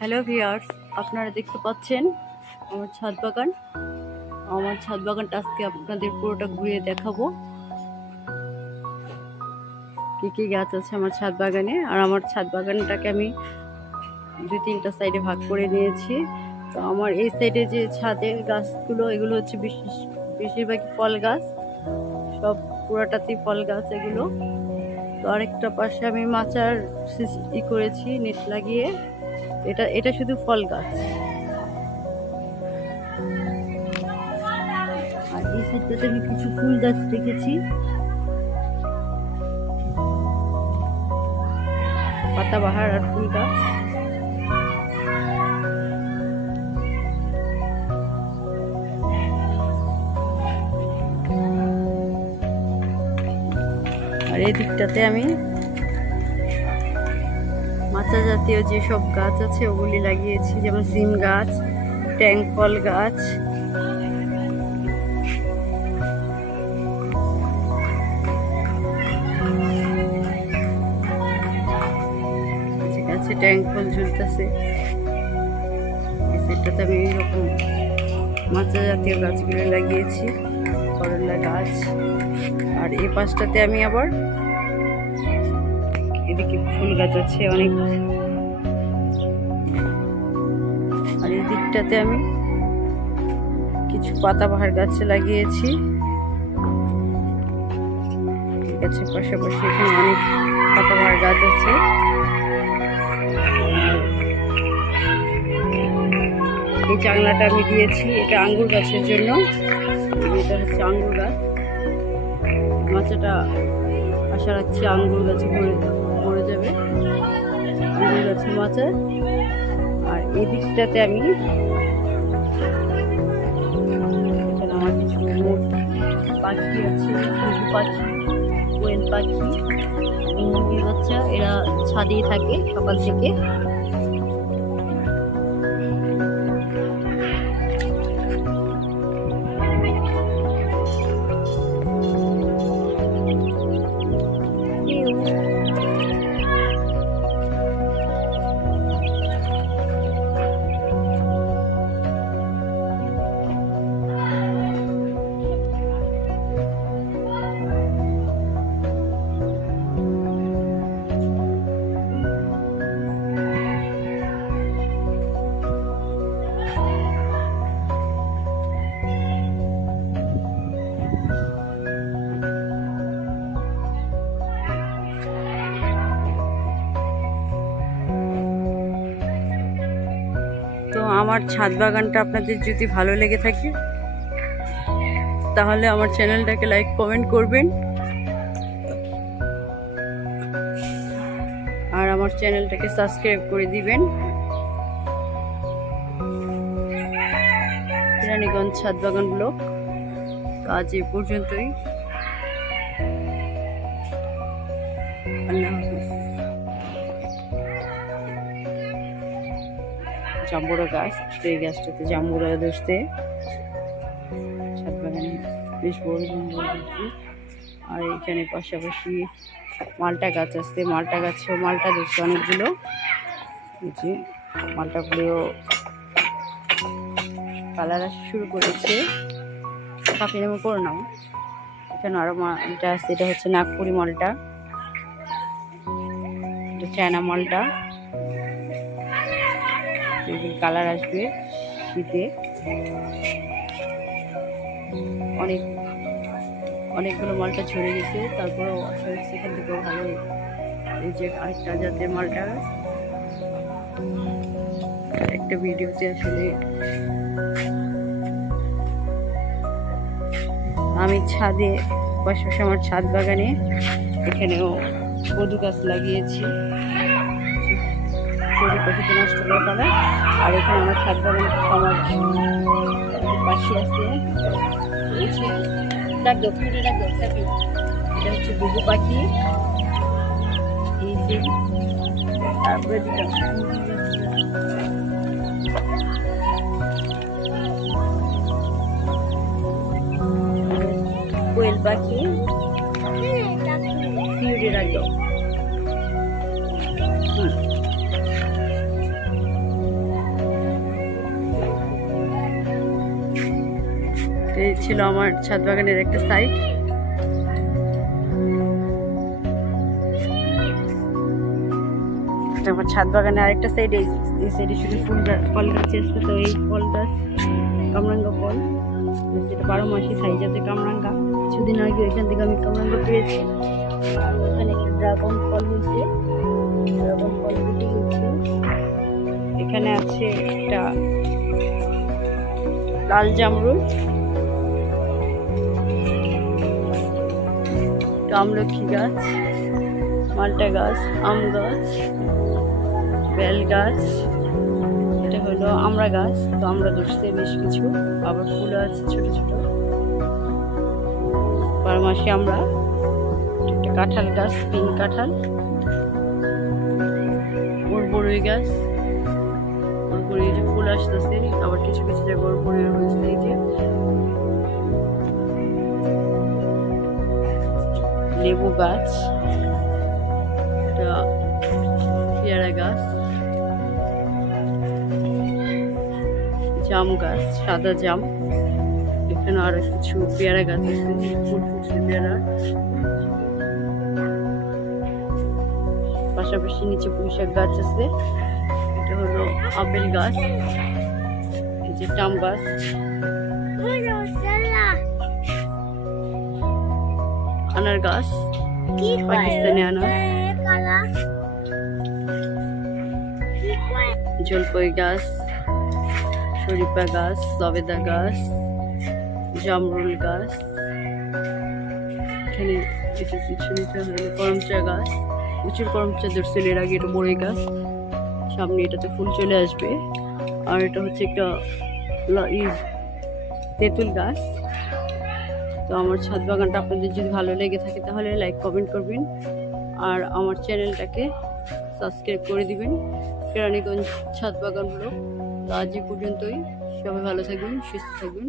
Hello viewers, আপনারা দেখতে পাচ্ছেন আমার ছাদ বাগান। আমার ছাদ বাগানটা আজকে আপনাদের পুরোটা ঘুরিয়ে দেখাবো কি কি গাছ আছে আমার ছাদ বাগানে। আর আমার ছাদ বাগানটাকে আমি 2-3টা সাইডে ভাগ করে নিয়েছি। তো আমার এই সাইডে যে ছাদের গাছগুলো, এগুলো হচ্ছে বেশিরভাগই ফল গাছ, সব পুরোটাতেই ফল গাছ এগুলো। তো আরেকটা পাশে আমি মাচার সৃষ্টি করেছি নেট লাগিয়ে, এটা শুধু ফল গাছ। আর এই সাইডটাতে আমি কিছু ফুল গাছ রেখেছি, পাতাবাহার আর ফুল গাছ। আর এই দিকটাতে আমি মাচা জাতীয় যেসব গাছ আছে ওগুলি লাগিয়েছি, যেমন সিম গাছ, ট্যাং ফল গাছ, গাছে ট্যাং ফল ঝুলতেছে। সেটাতে আমি এইরকম মাচা জাতীয় গাছগুলো লাগিয়েছি, করলা গাছ। আর এই পাশটাতে আমি আবার এদিকে ফুল গাছ আছে অনেক। আর এই দিকটাতে আমি কিছু পাতাবাহার গাছ লাগিয়েছি। গাছের পাশাপাশি এখানে অনেক পাতাবাহার গাছ আছে। এই জানলাটা আমি দিয়েছি, এটা আঙ্গুর গাছের জন্য। এটা হচ্ছে আঙ্গুর গাছ। মাচাটা আশা রাখছি আঙ্গুর গাছে মরে যাবে, আঙ্গুর গাছের মাচা। আর এই দিকটাতে আমি এখানে আমার কিছু পাখি আছে, ঘুঘু পাখি, কোয়েল পাখি, মুরগির বাচ্চা, এরা ছাদেই থাকে সকাল থেকে। তো আমার ছাদ বাগানটা আপনাদের যদি ভালো লেগে থাকে তাহলে আমার চ্যানেলটাকে লাইক কমেন্ট করবেন, আর আমার চ্যানেলটাকে সাবস্ক্রাইব করে দিবেন। রানীগঞ্জ ছাদ বাগান ব্লগ কাজ এ পর্যন্তই। আল্লাহ হাফেজ। জাম্বুরা গাছ, এই গাছটাতে জাম্বুরা ধরতে। ছাদ বাগানে বেশ বড় জাম্বুরা ধরছি। আর এখানে পাশাপাশি মালটা গাছ আছে, মালটা গাছেও মালটা ধরছে অনেকগুলো। যে মালটাগুলো কালার আসা শুরু করেছে, কাপি নামে করে নাও। এখানে আরো মালটা আছে, এটা হচ্ছে নাগপুরি মালটা, এটা চায়না মালটা। কালার আসবে শীতে। অনেকগুলো মালটা ঝরে গেছে, তারপরেও আশা হচ্ছে এখান থেকেও ভালো। এই যে আরেকটা জাতের মালটা গাছ, একটা ভিডিওতে আসলে আমি ছাদে পাশাপাশি আমার ছাদ বাগানে এখানেও কদু গাছ লাগিয়েছি, কদু পাখিতে নষ্ট করে ফেলা। আর এখানে আমার ছাদ বাগান আমার পাশে আছে, এটা হচ্ছে ঘুঘু পাখি। এই যে তারপরে কোয়েল পাখি, ফিউরি রাখো। ছিল আমার ছাদ বাগানের একটা সাইড। আমার ছাদ বাগানের আরেকটা সাইড, এই সাইডে শুধু ফল গাছ আছে। তো এই ফল গাছ কামরাঙ্গা ফল, যেটা 12 মাসই সাইজ আছে কামরাঙ্গা। কিছুদিন আগে এখান থেকে আমি কামরাঙ্গা পেয়েছি। আর ওখানে একটা ড্রাগন ফল হয়েছে, ড্রাগন ফল ফুটে গেছে। এখানে আছে একটা লাল জামরুল, আমলক্ষী গাছ, মালটা গাছ, আম গাছ, বেল গাছ। এটা হলো আমড়া গাছ। তো আমরা ধরছে বেশ কিছু, আবার ফুলও আছে ছোট ছোট। 12 মাসে আমরা একটা কাঁঠাল গাছ, পিঙ্ক কাঁঠাল, বড়ই গাছ, বড়ই যে ফুল আসতেছে, আবার কিছু কিছু জায়গায় বড়ই হয়েছে। এই যে লেবু গাছ, পেয়ারা গাছ, জাম গাছ, সাদা জাম। এখানে আরো কিছু পেয়ারা গাছ আছে, ফুল ফুটছে পেয়ারা। পাশাপাশি নিচে পুঁইশাক গাছ আছে। এটা হলো আপেল গাছ, এই যে জাম গাছ, আনার গাছ, পাকিস্তানি আনার, জলপাই গাছ, শরীফা গাছ, সবেদা গাছ, জামরুল গাছ। এখানে করমচা গাছ, প্রচুর করমচা ধরছিল এর আগে। এটা বড়ই গাছ, সামনে এটাতে ফুল চলে আসবে। আর এটা হচ্ছে একটা তেঁতুল গাছ। তো আমার ছাদ বাগানটা আপনাদের যদি ভালো লেগে থাকে তাহলে লাইক কমেন্ট করবেন, আর আমার চ্যানেলটাকে সাবস্ক্রাইব করে দিবেন, কেরানীগঞ্জ ছাদ বাগান ব্লগ। তো আজ এই পর্যন্তই। সবাই ভালো থাকবেন, সুস্থ থাকবেন।